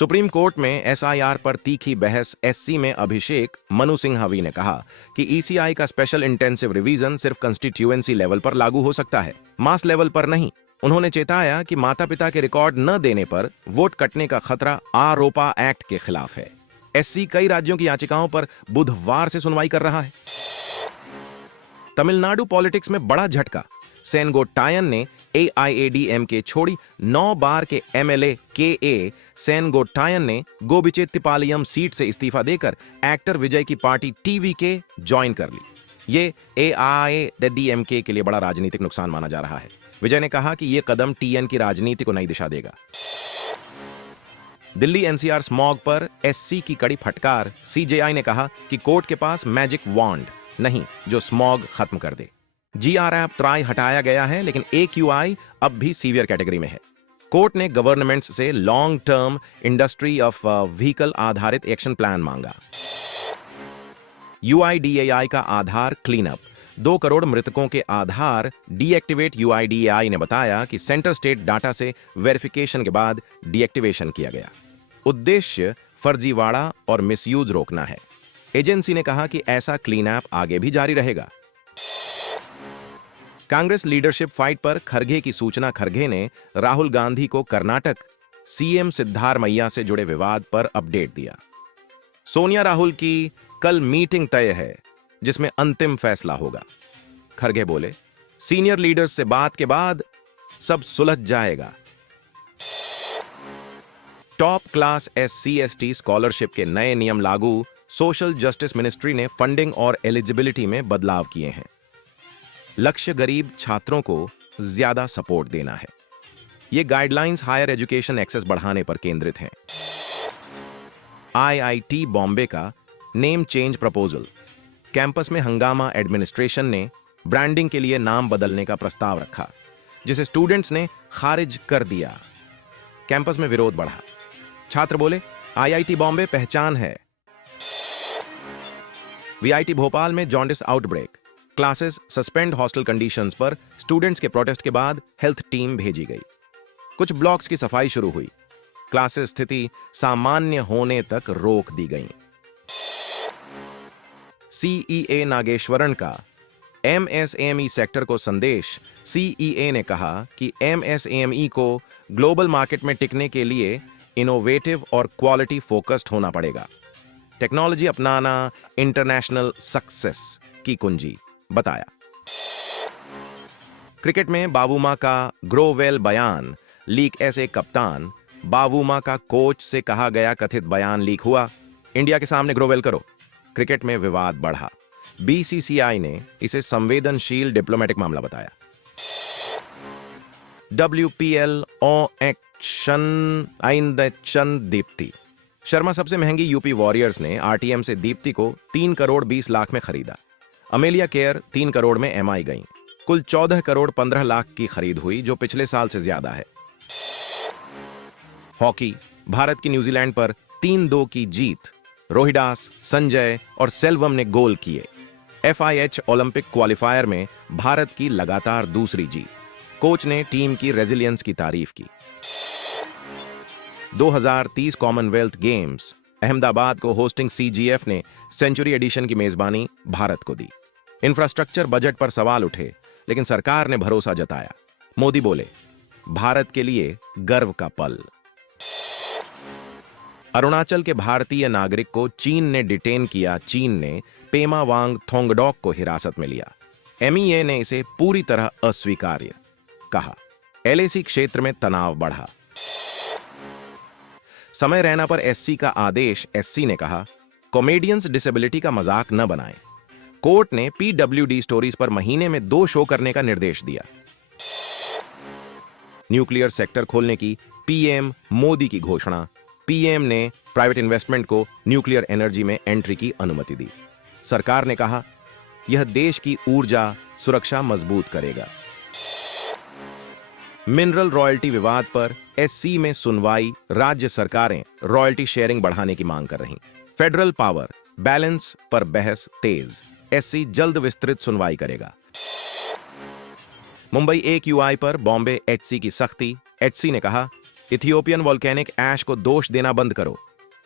Supreme court में SIR पर तीखी बहस। एससी में अभिषेक मनु सिंघवी ने कहा कि ईसीआई का स्पेशल इंटेंसिव रिवीजन सिर्फ कंस्टिट्यूएंसी लेवल पर लागू हो सकता है, मास लेवल पर नहीं। उन्होंने चेताया कि माता पिता के रिकॉर्ड न देने पर वोट कटने का खतरा आरोपा एक्ट के खिलाफ है। एससी कई राज्यों की याचिकाओं पर बुधवार से सुनवाई कर रहा है। तमिलनाडु पॉलिटिक्स में बड़ा झटका। सेनगोट्टायन ने एआईएडीएमके छोड़ी 9 बार के एमएलए के सेनगोट्टायन ने गोबिचेट्टिपालयम सीट से इस्तीफा देकर एक्टर विजय की पार्टी टीवीके ज्वाइन कर ली। ये एआईएडीएमके के लिए बड़ा राजनीतिक नुकसान माना जा रहा है। विजय ने कहा कि यह कदम टीएन की राजनीति को नई दिशा देगा। दिल्ली एनसीआर स्मॉग पर एससी की कड़ी फटकार। सीजेआई ने कहा कि कोर्ट के पास मैजिक वॉन्ड नहीं जो स्मॉग खत्म कर दे। जीआरएफ ट्राई हटाया गया है, लेकिन एक्यूआई अब भी सीवियर कैटेगरी में है। कोर्ट ने गवर्नमेंट्स से long term industry of vehicle आधारित एक्शन प्लान मांगा। यूआईडीएआई का आधार क्लीन अप। 2 करोड़ मृतकों के आधार डीएक्टिवेट। यूआईडीएआई ने बताया कि सेंटर स्टेट डाटा से वेरिफिकेशन के बाद डीएक्टिवेशन किया गया। उद्देश्य फर्जीवाड़ा और मिसयूज रोकना है। एजेंसी ने कहा कि ऐसा क्लीन अप आगे भी जारी रहेगा। कांग्रेस लीडरशिप फाइट पर खरगे की सूचना। खरगे ने राहुल गांधी को कर्नाटक सीएम सिद्धारमैया से जुड़े विवाद पर अपडेट दिया। सोनिया राहुल की कल मीटिंग तय है जिसमें अंतिम फैसला होगा। खरगे बोले, सीनियर लीडर्स से बात के बाद सब सुलझ जाएगा। टॉप क्लास SC/ST स्कॉलरशिप के नए नियम लागू। सोशल जस्टिस मिनिस्ट्री ने फंडिंग और एलिजिबिलिटी में बदलाव किए हैं। लक्ष्य गरीब छात्रों को ज्यादा सपोर्ट देना है। ये गाइडलाइंस हायर एजुकेशन एक्सेस बढ़ाने पर केंद्रित हैं। IIT बॉम्बे का नेम चेंज प्रपोजल। कैंपस में हंगामा। एडमिनिस्ट्रेशन ने ब्रांडिंग के लिए नाम बदलने का प्रस्ताव रखा, जिसे स्टूडेंट्स ने खारिज कर दिया। कैंपस में विरोध बढ़ा। छात्र बोले, IIT बॉम्बे पहचान है। VIT भोपाल में jaundice outbreak. Classes suspend. Hostel conditions पर स्टूडेंट्स के प्रोटेस्ट के बाद हेल्थ टीम भेजी गई। कुछ ब्लॉक्स की सफाई शुरू हुई। क्लासेस स्थिति सामान्य होने तक रोक दी गई। CEA नागेश्वरन का MSME सेक्टर को संदेश। CEA ने कहा कि MSME को ग्लोबल मार्केट में टिकने के लिए इनोवेटिव और क्वालिटी फोकस्ड होना पड़ेगा। टेक्नोलॉजी अपनाना इंटरनेशनल सक्सेस की कुंजी बताया। क्रिकेट में बावूमा का ग्रोवेल बयान लीक। ऐसे कप्तान बावूमा का कोच से कहा गया कथित बयान लीक हुआ। इंडिया के सामने ग्रोवेल करो। क्रिकेट में विवाद बढ़ा। BCCI ने इसे संवेदनशील डिप्लोमेटिक मामला बताया। WPL एक्शन दीप्ति शर्मा सबसे महंगी यूपी वॉरियर्स ने RTM से दीप्ति को 3 करोड़ 20 लाख में खरीदा। अमेलिया केयर 3 करोड़ में MI गई। कुल 14 करोड़ 15 लाख की खरीद हुई, जो पिछले साल से ज्यादा है। हॉकी। भारत की न्यूजीलैंड पर 3-2 की जीत। रोहिदास, संजय और सेल्वम ने गोल किए। FIH ओलंपिक क्वालिफायर में भारत की लगातार दूसरी जीत। कोच ने टीम की रेजिलियंस की तारीफ की। 2030 कॉमनवेल्थ गेम्स। अहमदाबाद को होस्टिंग CGF ने सेंचुरी एडिशन की मेजबानी भारत को दी। इंफ्रास्ट्रक्चर बजट पर सवाल उठे, लेकिन सरकार ने भरोसा जताया। मोदी बोले, भारत के लिए गर्व का पल। अरुणाचल के भारतीय नागरिक को चीन ने डिटेन किया। चीन ने पेमा वांग थोंगडॉक को हिरासत में लिया। MEA ने इसे पूरी तरह अस्वीकार्य कहा। LAC क्षेत्र में तनाव बढ़ा। समय रहना पर SC का आदेश। SC ने कहा, कॉमेडियंस डिसेबिलिटी का मजाक न बनाएं। कोर्ट ने PWD स्टोरीज पर महीने में 2 शो करने का निर्देश दिया। न्यूक्लियर सेक्टर खोलने की PM मोदी की घोषणा। PM ने प्राइवेट इन्वेस्टमेंट को न्यूक्लियर एनर्जी में एंट्री की अनुमति दी। सरकार ने कहा, यह देश की ऊर्जा सुरक्षा मजबूत करेगा। मिनरल रॉयल्टी विवाद पर SC में सुनवाई। राज्य सरकारें रॉयल्टी शेयरिंग बढ़ाने की मांग कर रहीं। फेडरल पावर बैलेंस पर बहस तेज। SC जल्द विस्तृत सुनवाई करेगा। मुंबई AQI पर बॉम्बे HC की सख्ती। HC ने कहा, इथियोपियन वॉल्केनिक ऐश को दोष देना बंद करो,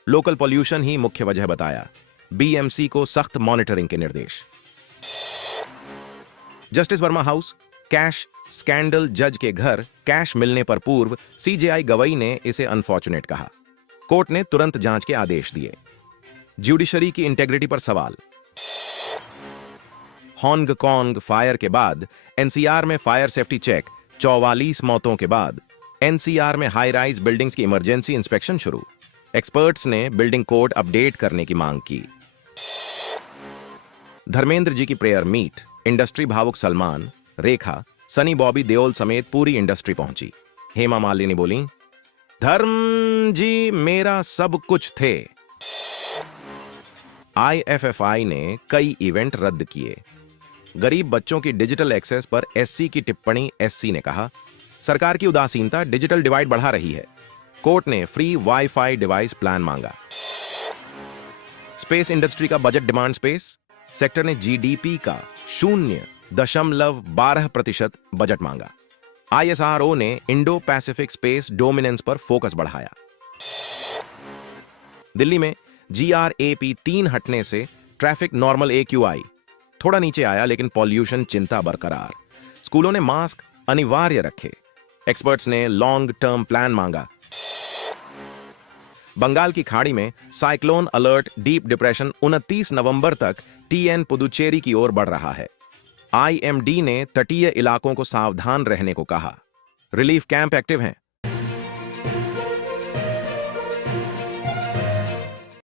लोकल पॉल्यूशन ही मुख्य वजह बताया, बीएमसी को सख्त मॉनिटरिंग के निर्देश। Justice Verma house, cash scandal जज के घर कैश मिलने पर पूर्व सीजेआई गवई ने इसे अनफॉर्चुनेट कहा। कोर्ट ने तुरंत जांच के आदेश दिए। ज्यूडिशरी की इंटेग्रिटी पर सवाल। हांगकांग फायर के बाद एनसीआर में फायर सेफ्टी चेक, 44 मौतों के बाद एनसीआर में हाई राइज बिल्डिंग्स की इमरजेंसी इंस्पेक्शन शुरू। एक्सपर्ट्स ने बिल्डिंग कोड अपडेट करने की मांग की। धर्मेंद्र जी की प्रेयर मीट, इंडस्ट्री भावुक सलमान, रेखा, सनी, बॉबी देओल समेत पूरी इंडस्ट्री पहुंची। हेमा मालिनी बोली, धर्म जी मेरा सब कुछ थे। आईएफएफआई ने कई इवेंट रद्द किए। गरीब बच्चों की डिजिटल एक्सेस पर एससी की टिप्पणी, एससी ने कहा, सरकार की उदासीनता डिजिटल डिवाइड बढ़ा रही है। कोर्ट ने फ्री वाईफाई डिवाइस प्लान मांगा। स्पेस इंडस्ट्री का बजट डिमांड स्पेस सेक्टर ने जीडीपी का 0.12% बजट मांगा। आईएसआरओ ने इंडो पैसिफिक स्पेस डोमिनेंस पर फोकस बढ़ाया। दिल्ली में GRAP 3 हटने से ट्रैफिक नॉर्मल AQI थोड़ा नीचे आया, लेकिन पॉल्यूशन चिंता बरकरार। स्कूलों ने मास्क अनिवार्य रखे। एक्सपर्ट्स ने लॉन्ग टर्म प्लान मांगा। बंगाल की खाड़ी में साइक्लोन अलर्ट, डीप डिप्रेशन 29 नवंबर तक TN पुदुचेरी की ओर बढ़ रहा है। IMD ने तटीय इलाकों को सावधान रहने को कहा। रिलीफ कैंप एक्टिव हैं।